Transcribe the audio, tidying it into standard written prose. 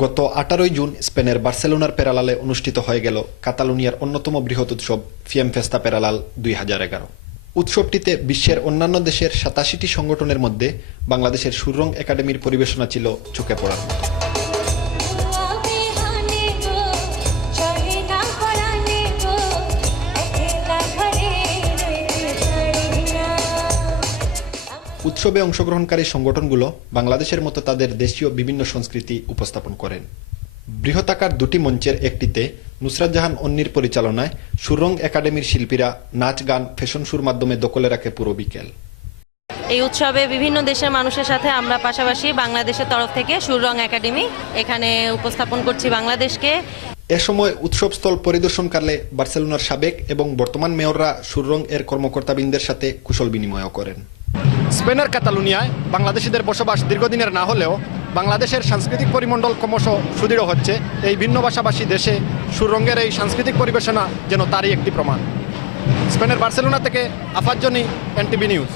গত 18 জুন স্পেনের বার্সেলোনার পেরালালে অনুষ্ঠিত হয়ে গেল কাতালুনিয়ার অন্যতম বৃহৎ উৎসব ফিয়েমফেস্তা পেরালাল 2011। উৎসবটিতে বিশ্বের অন্যান্য দেশের 87টি সংগঠনের মধ্যে বাংলাদেশের সুররং একাডেমির পরিবেশনা ছিল চোখে পড়ার মতো। উৎসবে অংশগ্রহণকারী সংগঠনগুলো বাংলাদেশের মতো তাদের দেশীয় বিভিন্ন সংস্কৃতি উপস্থাপন করেন। বৃহতাকার দুটি মঞ্চের একটিতে নুসরাত জাহান অন্নির পরিচালনায় সুররং একাডেমির শিল্পীরা নাচ, গান, ফ্যাশন শোর মাধ্যমে দখলে রাখে পুরো বিকেল। এই উৎসবে বিভিন্ন দেশের মানুষের সাথে আমরা পাশাপাশি বাংলাদেশের তরফ থেকে সুররং একাডেমি এখানে উপস্থাপন করছি বাংলাদেশকে। এ সময় উৎসবস্থল পরিদর্শনকালে বার্সেলোনার সাবেক এবং বর্তমান মেয়ররা সুররং এর কর্মকর্তাবৃন্দের সাথে কুশল বিনিময় করেন। স্পেনের কাতালুনিয়ায় বাংলাদেশিদের বসবাস দীর্ঘদিনের না হলেও বাংলাদেশের সাংস্কৃতিক পরিমণ্ডল ক্রমশ সুদৃঢ় হচ্ছে। এই ভিন্ন ভাষাভাষী দেশে সুররঙের এই সাংস্কৃতিক পরিবেশনা যেন তারই একটি প্রমাণ। স্পেনের বার্সেলোনা থেকে আফাজ জনি, এনটিভি নিউজ।